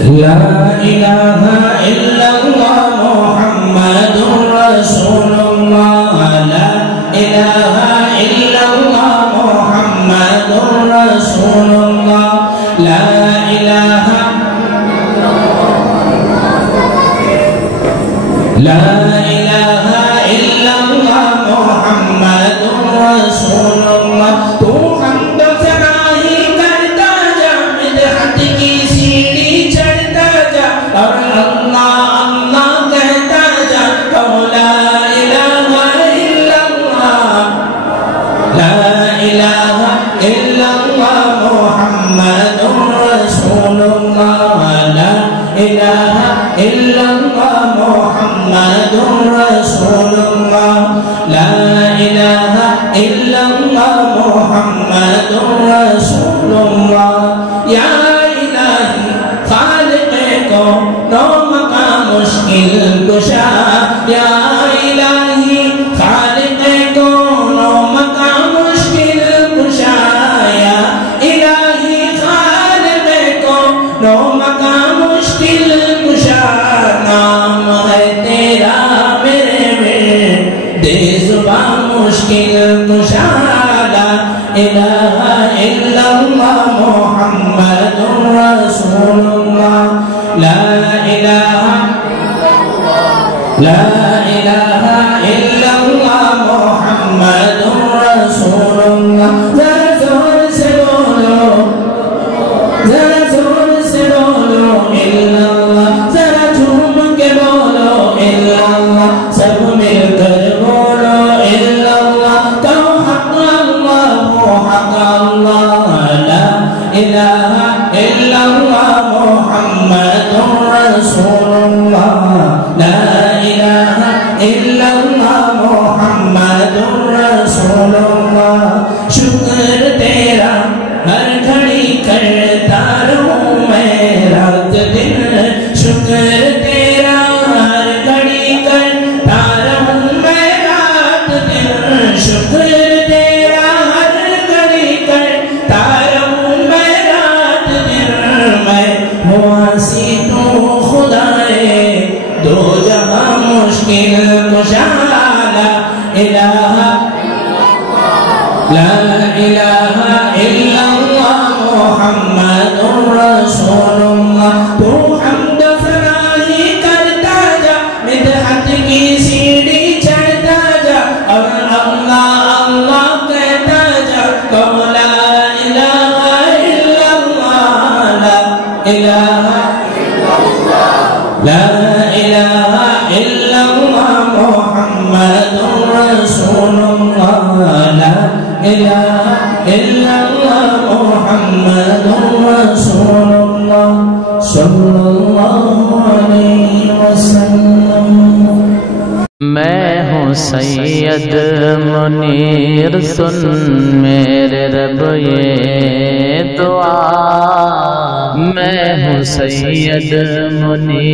لا إله إلا الله محمد رسول الله لا إله إلا الله محمد رسول الله لا إله لا إله إلا الله محمد رسول الله تو حمد سناہی کرتا جا مدحت کی سیڑھی چڑھتا جا اور اللہ اللہ کہتا جا تو لا الہ الا اللہ لا الہ الا اللہ محمد رسول اللہ لا الہ الا اللہ محمد رسول اللہ لا الہ الا اللہ محمد رسول اللہ یا الہی خالق کو نو مقام مشکل کشا یا الہی خالق کو نو مقام مشکل کشا یا الہی خالق کو نو مقام مشکل کشا نام ہے تیرا میرے میں دے زبان مشکل کشا لا الہ الا اللہ محمد رسول اللہ لا الہ لا الہ الا اللہ محمد رسول اللہ ذرا زور سے بولو ذرا زور سے بولو الا اللہ ذرا جھوم کے بولو الا اللہ سب مل کر بولو الا اللہ تو حق اللہ حق اللہ لا الہ الا اللہ محمد رسول اللہ لا الہ الا اللہ محمد رسول اللہ شکر تیرا ہر گھڑی کرتا رہوں میں رات دن شکر تیرا ہر گھڑی کرتا رہوں میں رات دن شکر تیرا ہر گھڑی کرتا رہوں میں رات دن میں ہوں آسی تو خدائے دو جہاں مشکل کشا لا الہ لا الہ الا اللہ محمد رسول اللہ تو حمد ثنائی کرتا جا مدحت کی سیڑھی چڑھتا جا اور اللہ اللہ کہتا جا تو لا الہ الا اللہ لا الہ لا الہ الا اللہ محمد رسول اللہ لا الہ الا اللہ محمد رسول اللہ صلی اللہ علیہ وسلم میں ہوں سید منیر سن میرے رب یہ دعا میں ہوں سید منیر